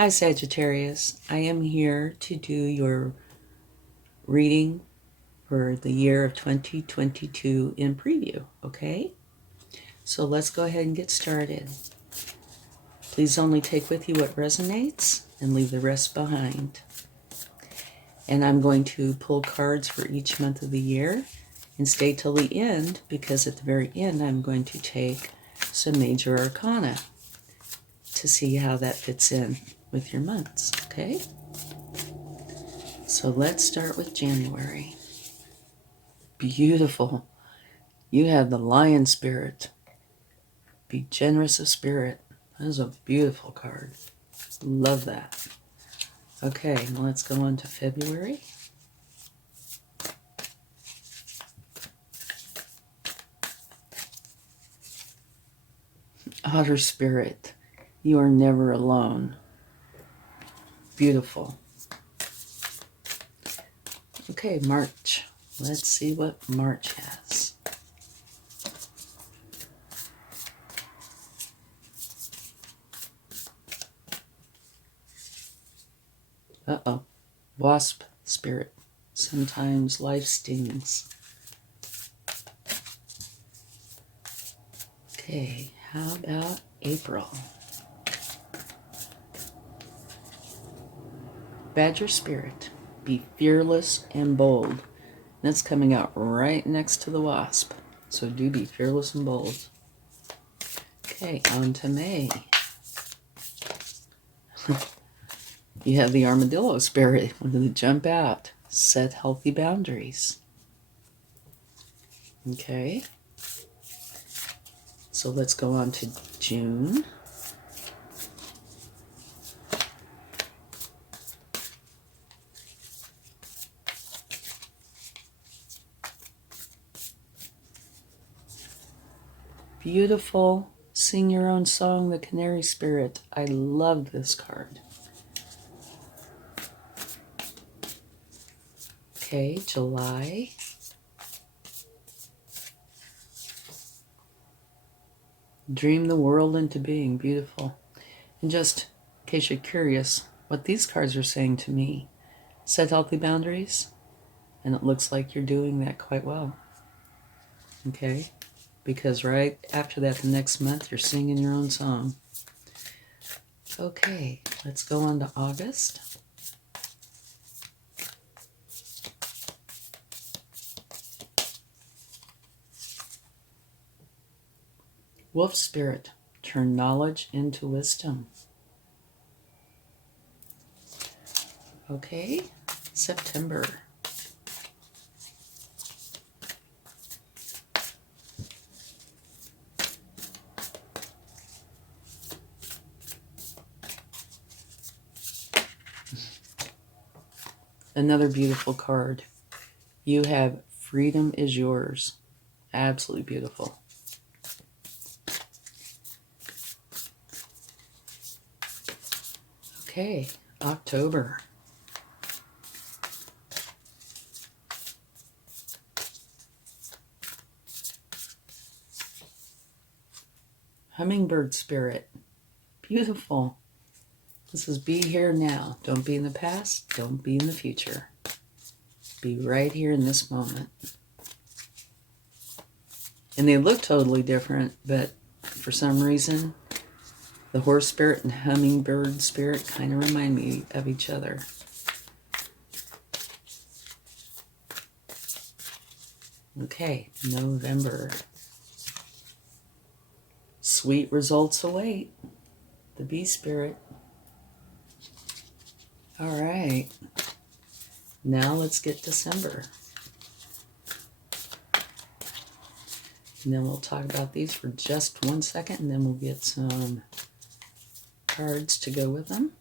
Hi Sagittarius, I am here to do your reading for the year of 2022 in preview, okay? So let's go ahead and get started. Please only take with you what resonates and leave the rest behind. And I'm going to pull cards for each month of the year and stay till the end, because at the very end I'm going to take some major arcana to see how that fits in with your months, okay? So let's start with January. Beautiful. You have the lion spirit. Be generous of spirit. That is a beautiful card. Love that. Okay, let's go on to February. Otter spirit. You are never alone. Beautiful. Okay, March. Let's see what March has. Uh-oh. Wasp spirit. Sometimes life stings. Okay, how about April? Badger spirit. Be fearless and bold. That's coming out right next to the wasp. So do be fearless and bold. Okay, on to May. You have the armadillo spirit. Wanted to jump out. Set healthy boundaries. Okay. So let's go on to June. Beautiful. Sing your own song, the canary spirit. I love this card. Okay, July. Dream the world into being. Beautiful. And just in case you're curious, what these cards are saying to me, set healthy boundaries, and it looks like you're doing that quite well. Okay? Because right after that, the next month, you're singing your own song. Okay, let's go on to August. Wolf spirit, turn knowledge into wisdom. Okay, September. Another beautiful card. You have freedom is yours. Absolutely beautiful. Okay, October. Hummingbird spirit. Beautiful. This is be here now. Don't be in the past. Don't be in the future. Be right here in this moment. And they look totally different, but for some reason, the horse spirit and hummingbird spirit kind of remind me of each other. Okay, November. Sweet results await. The bee spirit. All right. Now let's get December. And then we'll talk about these for just 1 second, and then we'll get some cards to go with them.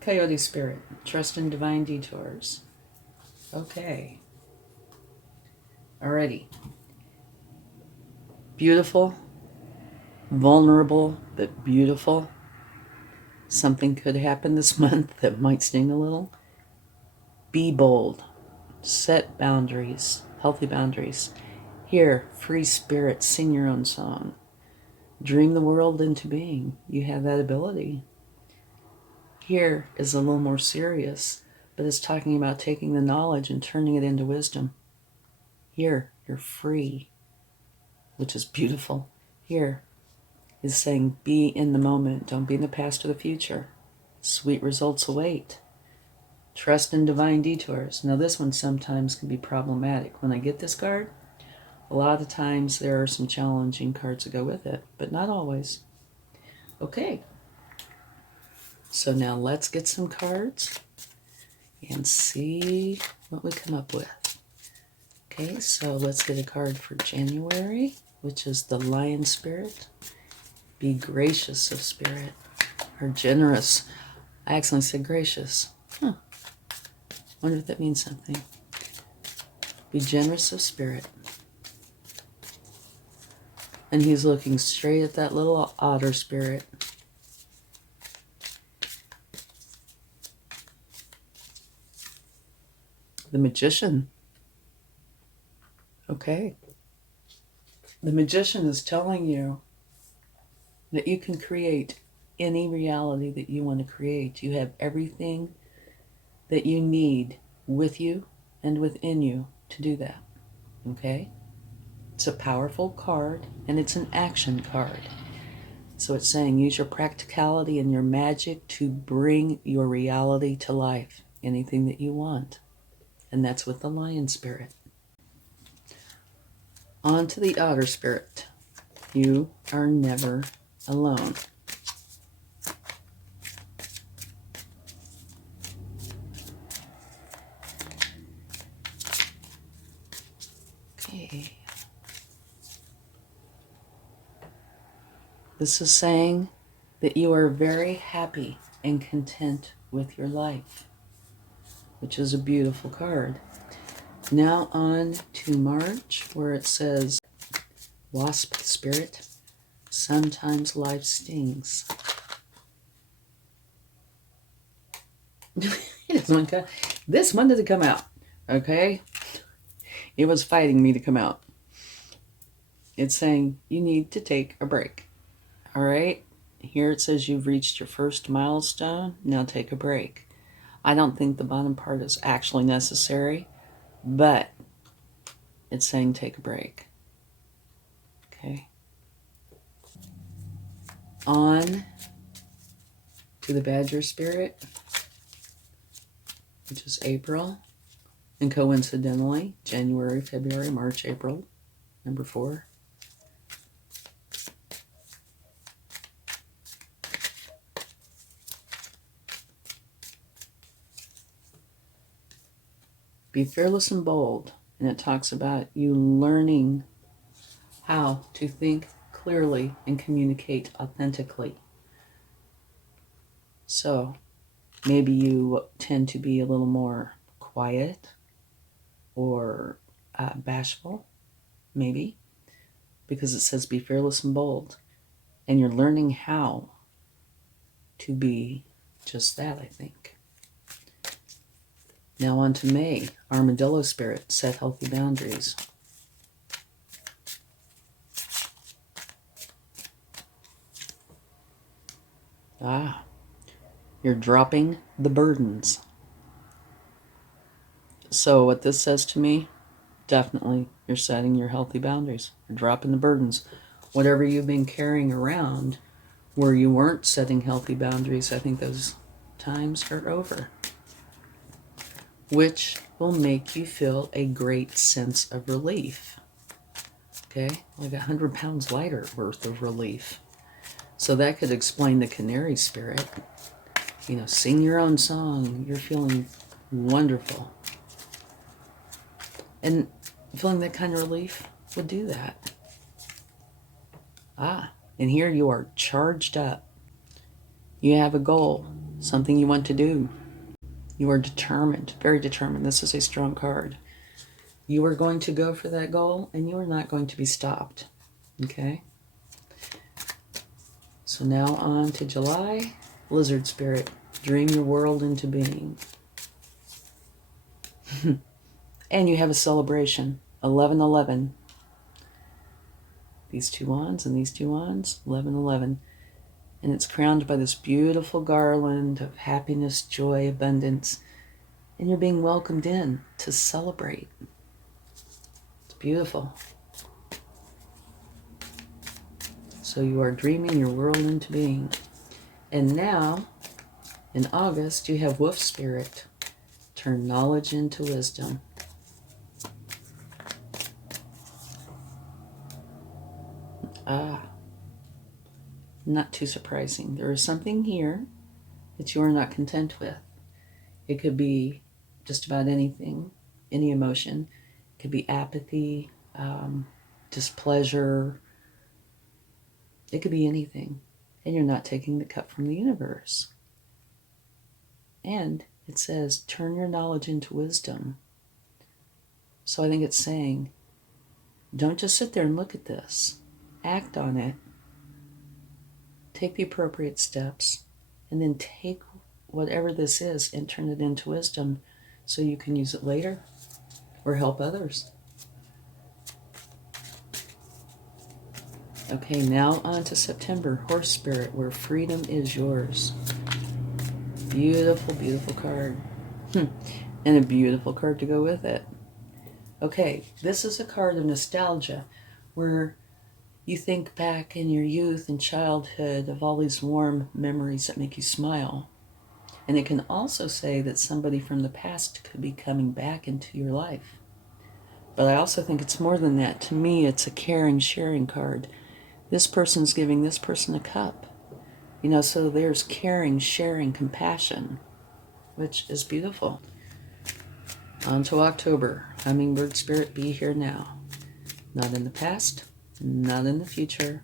Coyote spirit, trust in divine detours. Okay. Alrighty. Beautiful, vulnerable, but beautiful. Something could happen this month that might sting a little. Be bold. Set boundaries, healthy boundaries. Here, free spirit, sing your own song. Dream the world into being. You have that ability. Here is a little more serious, but it's talking about taking the knowledge and turning it into wisdom. Here, you're free, which is beautiful. Here is saying, be in the moment. Don't be in the past or the future. Sweet results await. Trust in divine detours. Now, this one sometimes can be problematic. When I get this card, a lot of times there are some challenging cards that go with it, but not always. Okay. So now let's get some cards and see what we come up with. Okay, so let's get a card for January, which is the Lion Spirit. Be gracious of spirit, or generous. I accidentally said gracious. Wonder if that means something. Be generous of spirit. And he's looking straight at that little otter spirit. The Magician. Okay. The Magician is telling you that you can create any reality that you want to create. You have everything that you need with you and within you to do that. Okay? It's a powerful card, and it's an action card. So it's saying use your practicality and your magic to bring your reality to life. Anything that you want. And that's with the Lion Spirit. On to the Otter Spirit. You are never alone. Okay. This is saying that you are very happy and content with your life, which is a beautiful card. Now on to March, where it says, Wasp Spirit, sometimes life stings. This wanted to come out, okay? It was fighting me to come out. It's saying you need to take a break. All right? Here it says you've reached your first milestone. Now take a break. I don't think the bottom part is actually necessary, but it's saying take a break. Okay? On to the Badger Spirit, which is April. And coincidentally, January, February, March, April, number 4. Be fearless and bold. And it talks about you learning how to think clearly and communicate authentically. So maybe you tend to be a little more quiet or bashful, maybe, because it says be fearless and bold. And you're learning how to be just that, I think. Now on to May. Armadillo Spirit, set healthy boundaries. You're dropping the burdens. So what this says to me, definitely you're setting your healthy boundaries. You're dropping the burdens. Whatever you've been carrying around where you weren't setting healthy boundaries, I think those times are over. Which will make you feel a great sense of relief. Okay, like 100 pounds lighter worth of relief. So that could explain the Canary Spirit. You know, sing your own song. You're feeling wonderful. And feeling that kind of relief would do that. And here you are charged up. You have a goal, something you want to do. You are determined, very determined. This is a strong card. You are going to go for that goal, and you are not going to be stopped. Okay? So now on to July. Lizard Spirit, dream your world into being. And you have a celebration, 11/11. these 2 wands and these 2 wands, 11, 11. And it's crowned by this beautiful garland of happiness, joy, abundance. And you're being welcomed in to celebrate. It's beautiful. So you are dreaming your world into being. And now, in August, you have Wolf Spirit. Turn knowledge into wisdom. Not too surprising. There is something here that you are not content with. It could be just about anything, any emotion. It could be apathy, displeasure. It could be anything. And you're not taking the cup from the universe. And it says, turn your knowledge into wisdom. So I think it's saying, don't just sit there and look at this. Act on it. Take the appropriate steps. And then take whatever this is and turn it into wisdom so you can use it later or help others. Okay, now on to September. Horse Spirit, where freedom is yours. Beautiful, beautiful card. And a beautiful card to go with it. Okay, this is a card of nostalgia where you think back in your youth and childhood of all these warm memories that make you smile. And it can also say that somebody from the past could be coming back into your life. But I also think it's more than that. To me, it's a caring, sharing card. This person's giving this person a cup. You know, so there's caring, sharing, compassion, which is beautiful. On to October. Hummingbird Spirit, be here now. Not in the past, not in the future,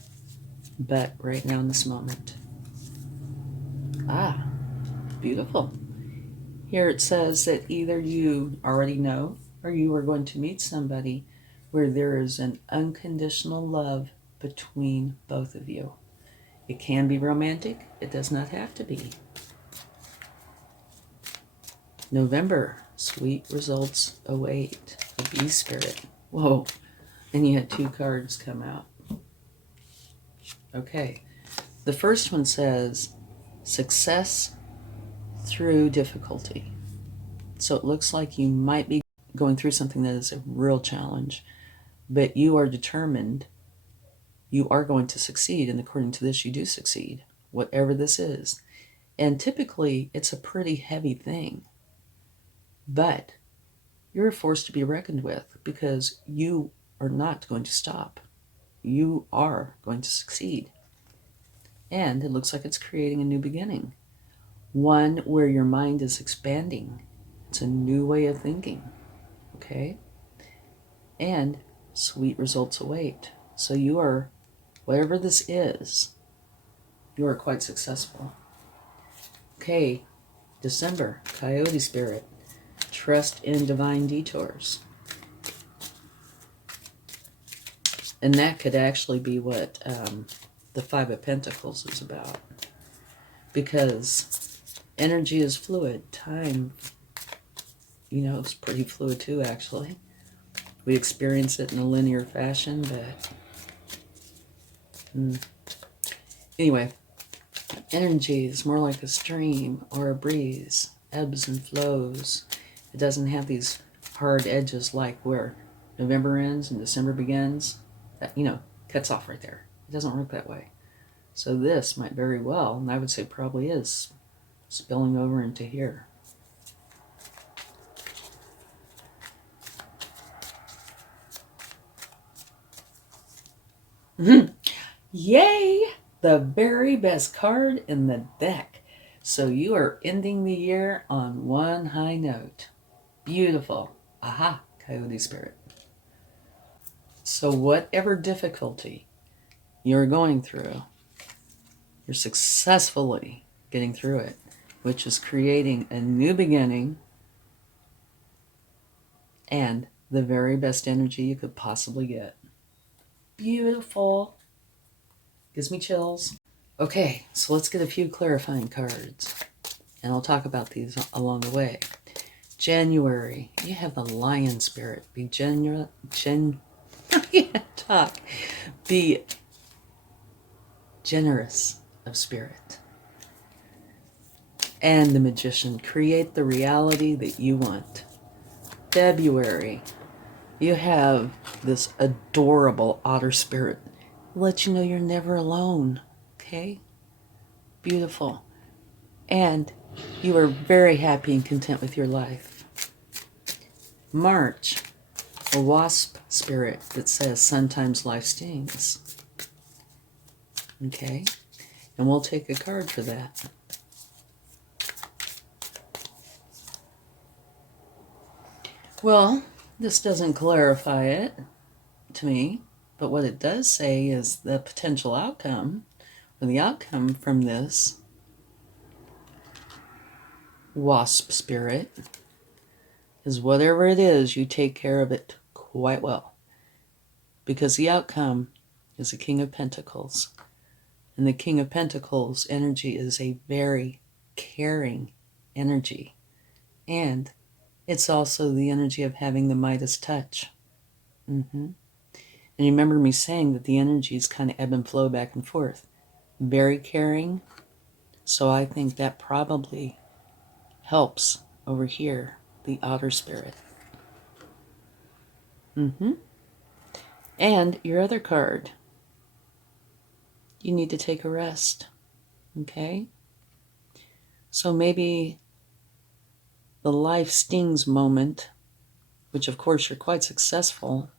but right now in this moment. Beautiful. Here it says that either you already know or you are going to meet somebody where there is an unconditional love between both of you. It can be romantic. It does not have to be. November, sweet results await. The Bee Spirit. Whoa. And you had 2 cards come out. Okay. The first one says, success through difficulty. So it looks like you might be going through something that is a real challenge, but you are determined you are going to succeed. And according to this, you do succeed, whatever this is. And typically, it's a pretty heavy thing. But you're a force to be reckoned with because you are not going to stop. You are going to succeed. And it looks like it's creating a new beginning. One where your mind is expanding. It's a new way of thinking. Okay? And sweet results await. So you are, whatever this is, you are quite successful. Okay, December, Coyote Spirit. Trust in divine detours. And that could actually be what the 5 of Pentacles is about. Because energy is fluid. Time, you know, it's pretty fluid too, actually. We experience it in a linear fashion, but anyway, energy is more like a stream or a breeze, ebbs and flows. It doesn't have these hard edges like where November ends and December begins. That, you know, cuts off right there. It doesn't work that way. So this might very well, and I would say probably is, spilling over into here. Yay! The very best card in the deck. So you are ending the year on one high note. Beautiful. Aha, Coyote Spirit. So whatever difficulty you're going through, you're successfully getting through it, which is creating a new beginning and the very best energy you could possibly get. Beautiful. Gives me chills. Okay, so let's get a few clarifying cards. And I'll talk about these along the way. January, you have the Lion Spirit. Be can't talk. Be generous of spirit. And the Magician, create the reality that you want. February, you have this adorable otter spirit. Let you know you're never alone. Okay? Beautiful. And you are very happy and content with your life. March, a wasp spirit that says sometimes life stings. Okay? And we'll take a card for that. Well, this doesn't clarify it to me, but what it does say is the potential outcome, or the outcome from this wasp spirit is whatever it is, you take care of it quite well. Because the outcome is the King of Pentacles. And the King of Pentacles energy is a very caring energy. And it's also the energy of having the Midas touch. And you remember me saying that the energies kind of ebb and flow back and forth. Very caring. So I think that probably helps over here, the otter spirit. And your other card, you need to take a rest. Okay? So maybe the life stings moment, which of course you're quite successful,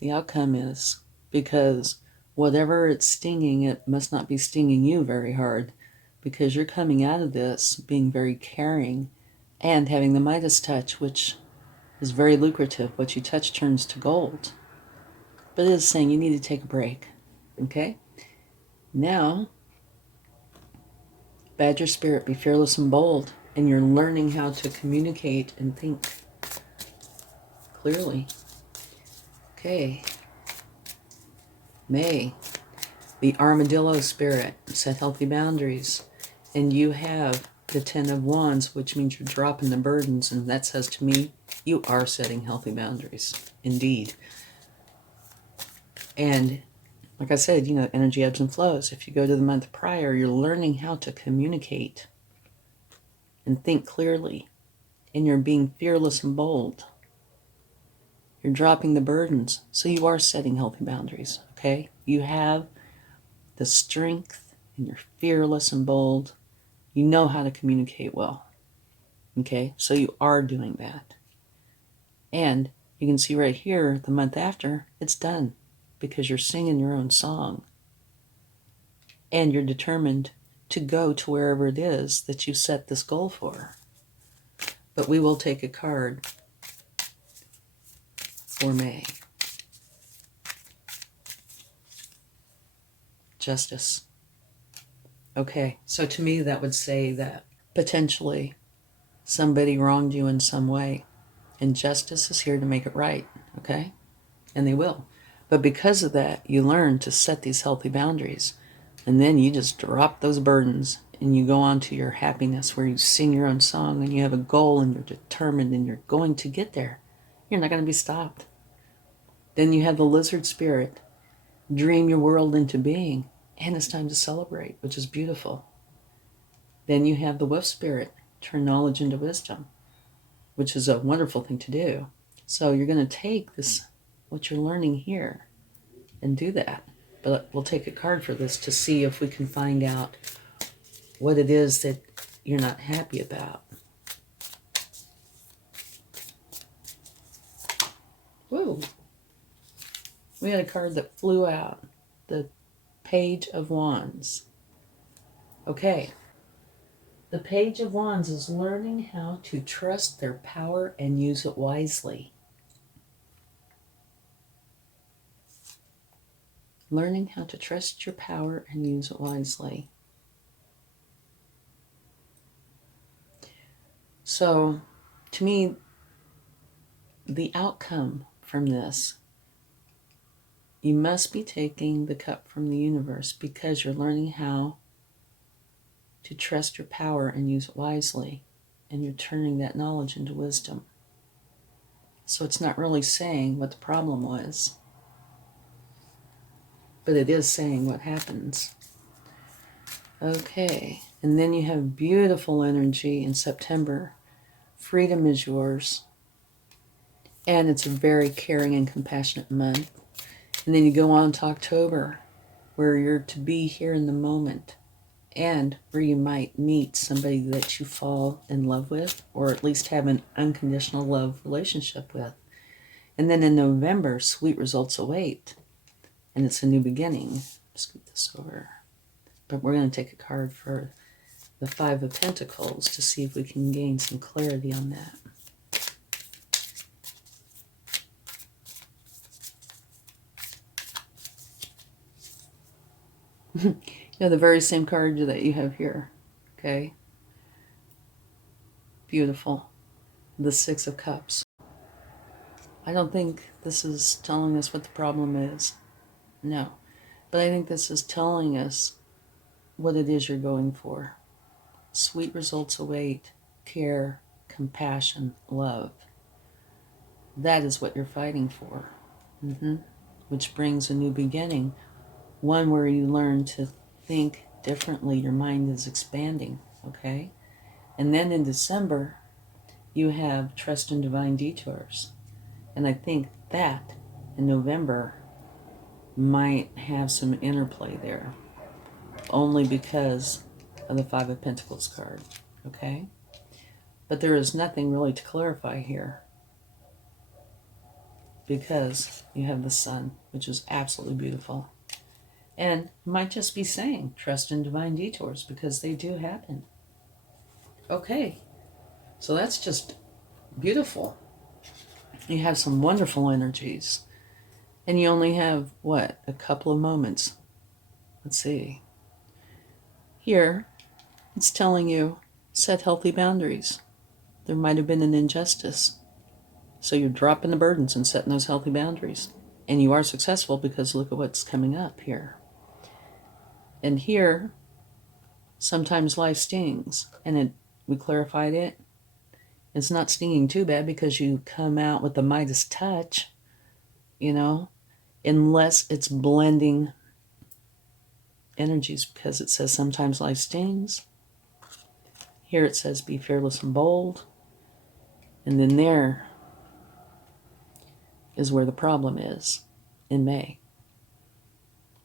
the outcome is, because whatever it's stinging, it must not be stinging you very hard, because you're coming out of this being very caring and having the Midas touch, which is very lucrative. What you touch turns to gold. But it is saying you need to take a break. Okay? Now, Badger Spirit, be fearless and bold, and you're learning how to communicate and think clearly. Okay. May, the Armadillo Spirit, set healthy boundaries, and you have the Ten of Wands, which means you're dropping the burdens, and that says to me, you are setting healthy boundaries, indeed. And like I said, you know, energy ebbs and flows. If you go to the month prior, you're learning how to communicate and think clearly, and you're being fearless and bold. You're dropping the burdens, so you are setting healthy boundaries, okay? You have the strength, and you're fearless and bold. You know how to communicate well, okay? So you are doing that. And you can see right here, the month after, it's done, because you're singing your own song. And you're determined to go to wherever it is that you set this goal for. But we will take a card for May. Justice. Okay, so to me that would say that potentially somebody wronged you in some way, and justice is here to make it right, okay? And they will. But because of that, you learn to set these healthy boundaries, and then you just drop those burdens and you go on to your happiness, where you sing your own song and you have a goal and you're determined and you're going to get there. You're not going to be stopped. Then you have the Lizard Spirit, dream your world into being, and it's time to celebrate, which is beautiful. Then you have the Wolf Spirit, turn knowledge into wisdom, which is a wonderful thing to do. So you're going to take this, what you're learning here, and do that. But we'll take a card for this to see if we can find out what it is that you're not happy about. Whoa. We had a card that flew out. The Page of Wands. Okay. The Page of Wands is learning how to trust their power and use it wisely. Learning how to trust your power and use it wisely. So, to me, the outcome from this, you must be taking the cup from the universe, because you're learning how to trust your power and use it wisely, and you're turning that knowledge into wisdom. So it's not really saying what the problem was, but it is saying what happens. Okay, and then you have beautiful energy in September. Freedom is yours, and it's a very caring and compassionate month. And then you go on to October, where you're to be here in the moment, and where you might meet somebody that you fall in love with, or at least have an unconditional love relationship with. And then in November, sweet results await, and it's a new beginning. Scoot this over. But we're going to take a card for the Five of Pentacles to see if we can gain some clarity on that. You know, the very same card that you have here. Okay. Beautiful. The Six of Cups. I don't think this is telling us what the problem is. No. But I think this is telling us what it is you're going for. Sweet results await. Care, compassion, love. That is what you're fighting for. Which brings a new beginning. One where you learn to think differently. Your mind is expanding. Okay? And then in December, you have trust in divine detours. And I think that in November might have some interplay there, only because of the Five of Pentacles card, okay? But there is nothing really to clarify here, because you have the Sun, which is absolutely beautiful. And might just be saying, trust in divine detours, because they do happen. Okay, so that's just beautiful. You have some wonderful energies. And you only have, what, a couple of moments. Let's see. Here, it's telling you, set healthy boundaries. There might have been an injustice. So you're dropping the burdens and setting those healthy boundaries. And you are successful because look at what's coming up here. And here, sometimes life stings. And we clarified it. It's not stinging too bad because you come out with the Midas touch, you know, unless it's blending energies, because it says sometimes life stings. Here it says be fearless and bold. And then there is where the problem is in May,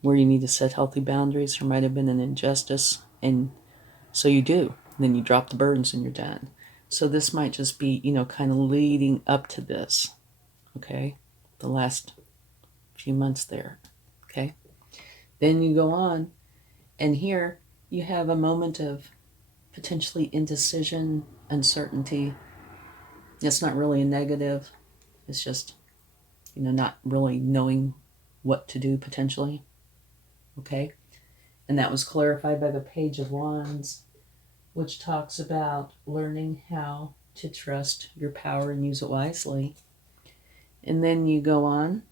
where you need to set healthy boundaries. There might have been an injustice, and so you do. And then you drop the burdens and you're done. So this might just be, you know, kind of leading up to this, okay? The last few months there, okay? Then you go on, and here you have a moment of potentially indecision, uncertainty. It's not really a negative. It's just, you know, not really knowing what to do potentially, okay? And that was clarified by the Page of Wands, which talks about learning how to trust your power and use it wisely. And then you go on,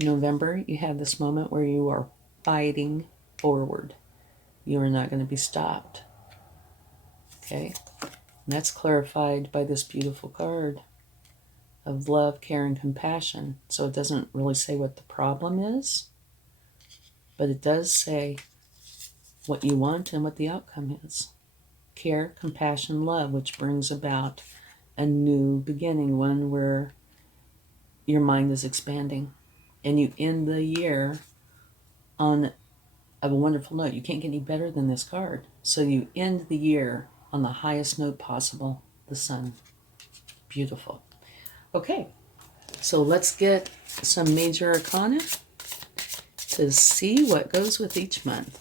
November, you have this moment where you are fighting forward. You are not going to be stopped. Okay? And that's clarified by this beautiful card of love, care, and compassion. So it doesn't really say what the problem is, but it does say what you want and what the outcome is. Care, compassion, love, which brings about a new beginning, one where your mind is expanding. And you end the year on a wonderful note. You can't get any better than this card. So you end the year on the highest note possible, the Sun. Beautiful. Okay, so let's get some major arcana to see what goes with each month.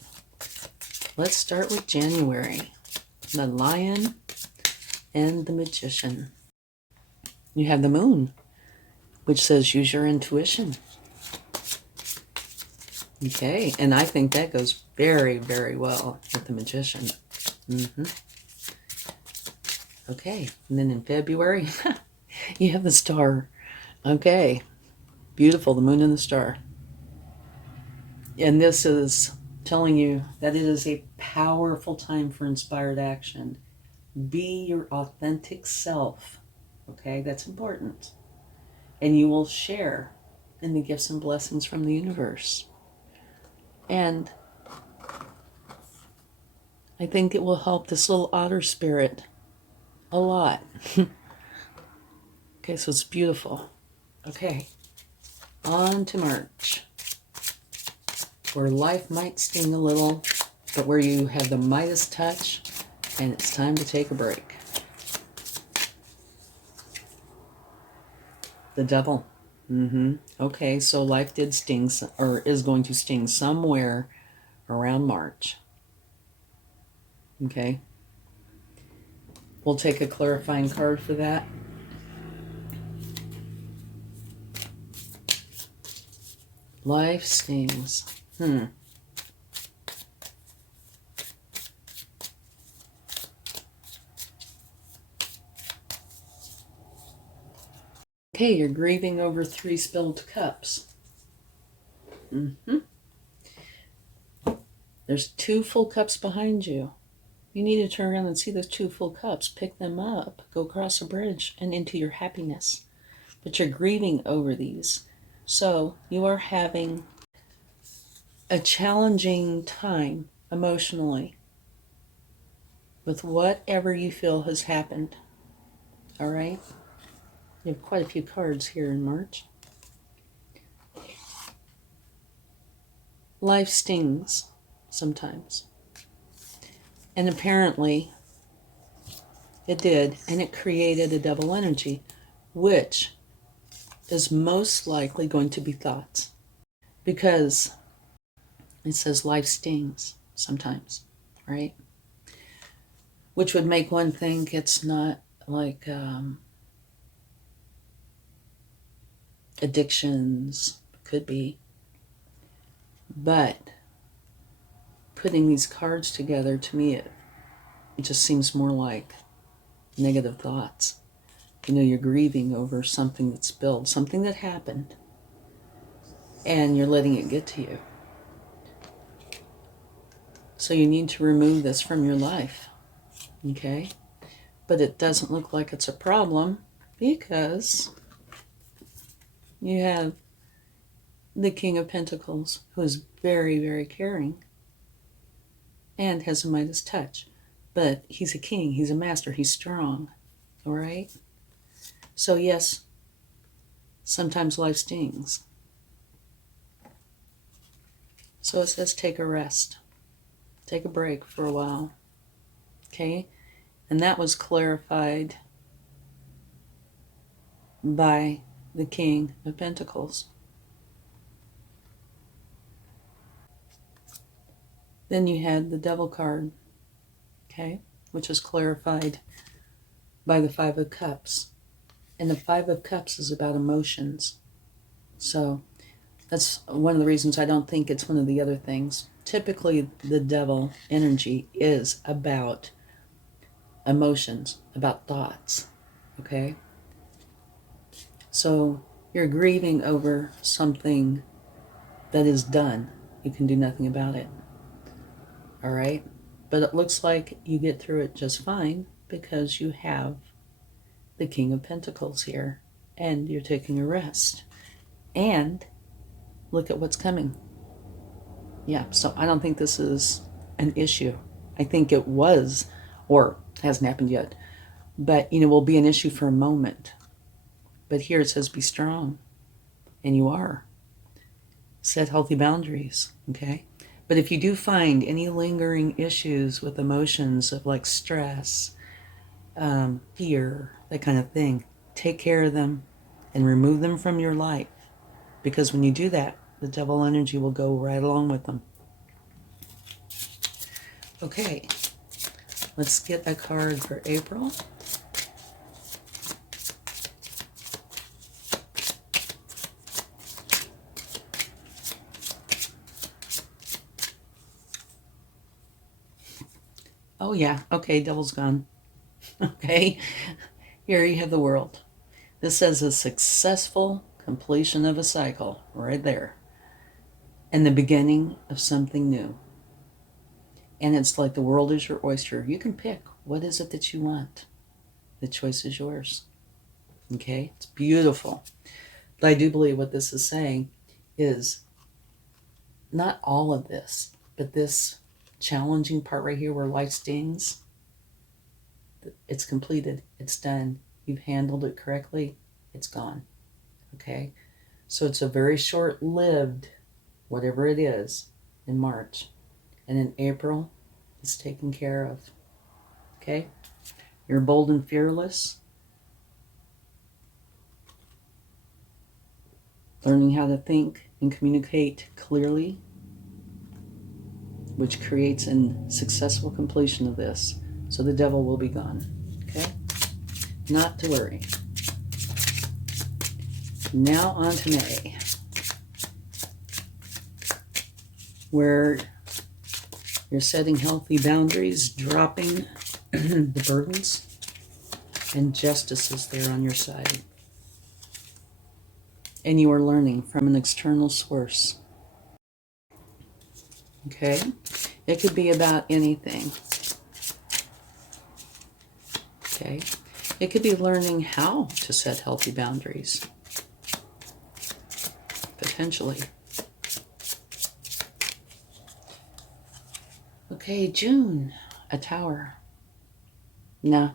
Let's start with January. The Lion and the Magician. You have the Moon, which says use your intuition. Okay, and I think that goes very, very well with the Magician. Okay, and then in February, you have the Star. Okay, beautiful, the Moon and the Star. And this is telling you that it is a powerful time for inspired action. Be your authentic self. Okay, that's important. and you will share in the gifts and blessings from the universe. And I think it will help this little otter spirit a lot. Okay, so it's beautiful. Okay, on to March, where life might sting a little, but where you have the Midas touch, and it's time to take a break. The devil. Okay, so life did sting, or is going to sting somewhere around March. Okay. We'll take a clarifying card for that. Life stings. Okay, you're grieving over 3 spilled cups. There's 2 full cups behind you. You need to turn around and see those 2 full cups. Pick them up, go across a bridge and into your happiness. But you're grieving over these. So you are having a challenging time emotionally with whatever you feel has happened. All right? You have quite a few cards here in March. Life stings sometimes. And apparently it did, and it created a double energy, which is most likely going to be thoughts. Because it says life stings sometimes, right? Which would make one think it's not like addictions, could be. But putting these cards together, to me, it just seems more like negative thoughts. You know, you're grieving over something that's spilled, something that happened, and you're letting it get to you. So you need to remove this from your life, okay? But it doesn't look like it's a problem because you have the King of Pentacles, who is very, very caring and has a Midas touch. But he's a king, he's a master, he's strong, all right? So yes, sometimes life stings. So it says take a rest. Take a break for a while, okay? And that was clarified by the King of Pentacles. Then you had the Devil card, okay, which is clarified by the Five of Cups. And the Five of Cups is about emotions. So that's one of the reasons I don't think it's one of the other things. Typically, the devil energy is about emotions, about thoughts, okay? So you're grieving over something that is done. You can do nothing about it, all right? But it looks like you get through it just fine because you have the King of Pentacles here and you're taking a rest. And look at what's coming. Yeah, so I don't think this is an issue. I think it was, or hasn't happened yet, but, you know, will be an issue for a moment. But here it says be strong, and you are. Set healthy boundaries, okay? But if you do find any lingering issues with emotions of like stress, fear, that kind of thing, take care of them and remove them from your life. Because when you do that, the devil energy will go right along with them. Okay, let's get a card for April. Oh yeah, okay, devil's gone. Okay, here you have the World. This says a successful completion of a cycle, right there. And the beginning of something new. And it's like the world is your oyster. You can pick, what is it that you want? The choice is yours. Okay, it's beautiful. I do believe what this is saying is not all of this, but this challenging part right here where life stings, it's completed. It's done. You've handled it correctly. It's gone. Okay? So it's a very short-lived, whatever it is, in March. And in April, it's taken care of. Okay? You're bold and fearless. Learning how to think and communicate clearly, which creates a successful completion of this. So the devil will be gone. Okay? Not to worry. Now on to May, where you're setting healthy boundaries, dropping the burdens, and justice is there on your side. And you are learning from an external source. Okay? It could be about anything. Okay? It could be learning how to set healthy boundaries. Potentially. Okay, June, a tower. Nah,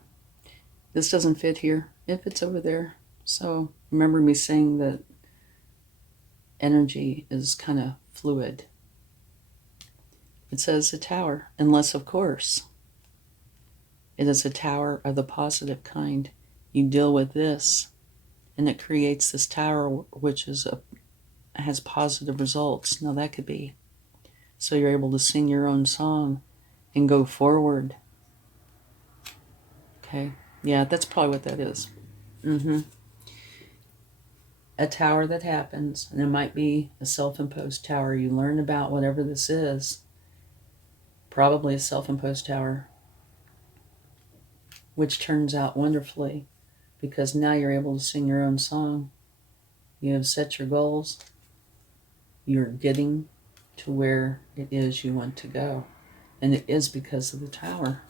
this doesn't fit here. It fits over there. So remember me saying that energy is kind of fluid. It says a tower, unless, of course, it is a tower of the positive kind. You deal with this, and it creates this tower which has positive results. Now that could be. So you're able to sing your own song and go forward. Okay? Yeah, that's probably what that is. A tower that happens, and it might be a self-imposed tower. You learn about whatever this is. Probably a self-imposed tower, which turns out wonderfully because now you're able to sing your own song. You have set your goals. You're getting to where it is you want to go. And it is because of the tower.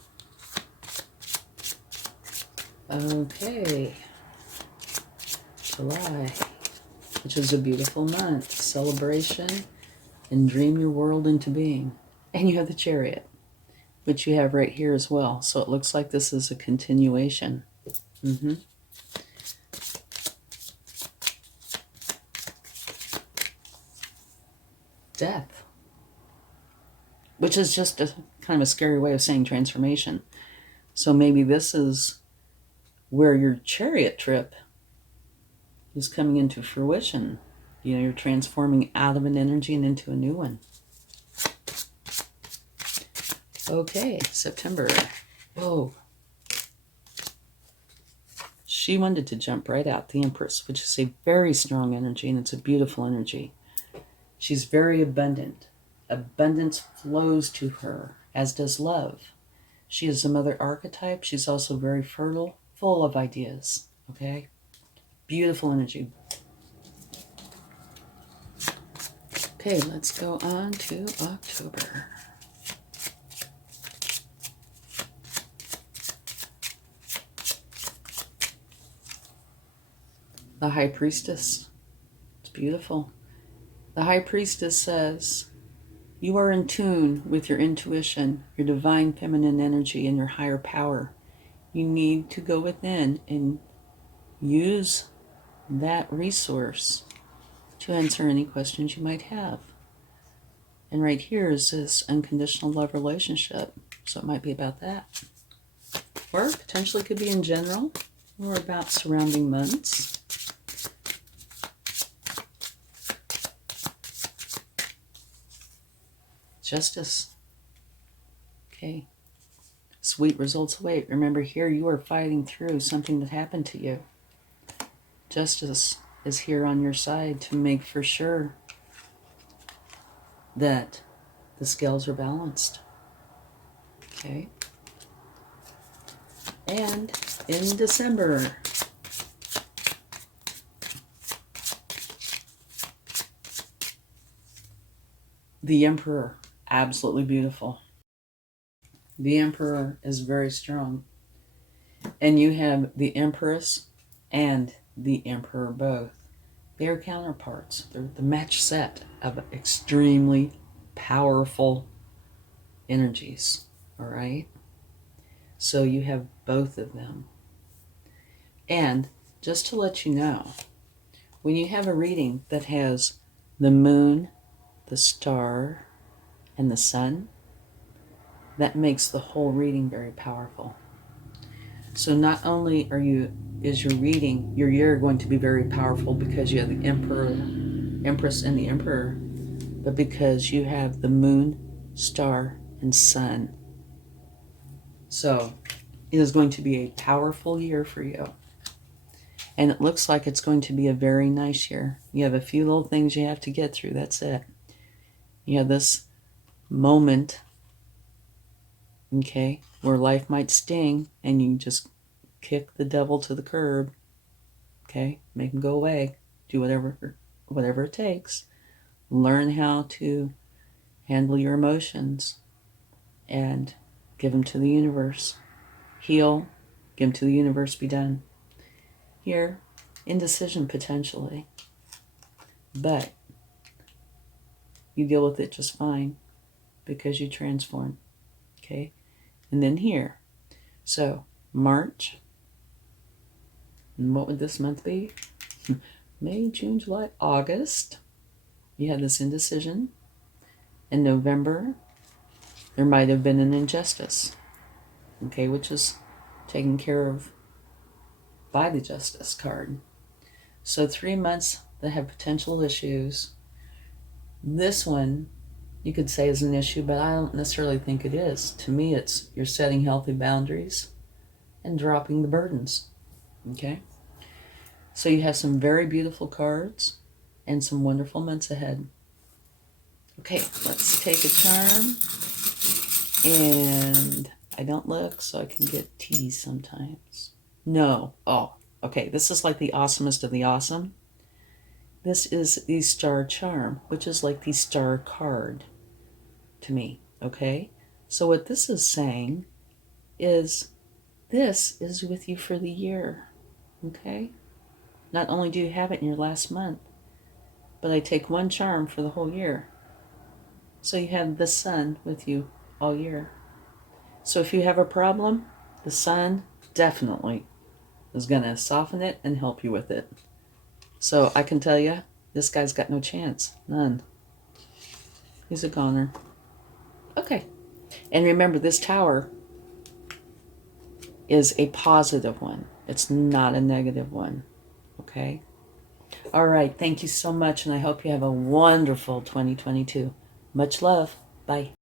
Okay. July, which is a beautiful month. Celebration and dream your world into being. And you have the Chariot, which you have right here as well. So it looks like this is a continuation. Death, which is just a kind of a scary way of saying transformation. So maybe this is where your Chariot trip is coming into fruition. You know, you're transforming out of an energy and into a new one. Okay, September. Whoa. She wanted to jump right out, the Empress, which is a very strong energy, and it's a beautiful energy. She's very abundant. Abundance flows to her, as does love. She is the mother archetype. She's also very fertile, full of ideas. Okay? Beautiful energy. Okay, let's go on to October. The High Priestess. It's beautiful. The High Priestess says, you are in tune with your intuition, your divine feminine energy, and your higher power. You need to go within and use that resource to answer any questions you might have. And right here is this unconditional love relationship. So it might be about that. Or potentially could be in general, or about surrounding months. Justice. Okay. Sweet results await. Remember, here you are fighting through something that happened to you. Justice is here on your side to make for sure that the scales are balanced. Okay. And in December, the Emperor, absolutely beautiful. The Emperor is very strong. And you have the Empress and the Emperor both. They are counterparts. They're the match set of extremely powerful energies. All right? So you have both of them. And just to let you know, when you have a reading that has the moon, the star, and the sun, that makes the whole reading very powerful. So not only is your reading, your year going to be very powerful because you have the Emperor, Empress, and the Emperor, but because you have the moon, star, and sun. So it is going to be a powerful year for you. And it looks like it's going to be a very nice year. You have a few little things you have to get through. That's it. You have this moment, okay, where life might sting and you just kick the devil to the curb, okay, make him go away, do whatever it takes. Learn how to handle your emotions and give them to the universe. Heal, give them to the universe, be done. Here, indecision potentially, but you deal with it just fine because you transform, okay? And then here, so March, and what would this month be? May, June, July, August. You have this indecision. In November, there might have been an injustice, okay, which is taken care of by the Justice card. So 3 months that have potential issues. This one, you could say is an issue, but I don't necessarily think it is. To me, it's you're setting healthy boundaries and dropping the burdens, okay? So you have some very beautiful cards and some wonderful months ahead. Okay, let's take a charm. And I don't look, so I can get teased sometimes. No. Oh, okay. This is like the awesomest of the awesome. This is the star charm, which is like the star card to me, okay? So what this is saying is this is with you for the year, okay? Not only do you have it in your last month, but I take one charm for the whole year. So you have the sun with you all year. So if you have a problem, the sun definitely is going to soften it and help you with it. So I can tell you, this guy's got no chance. None. He's a goner. Okay. And remember, this tower is a positive one. It's not a negative one. Okay? All right. Thank you so much, and I hope you have a wonderful 2022. Much love. Bye.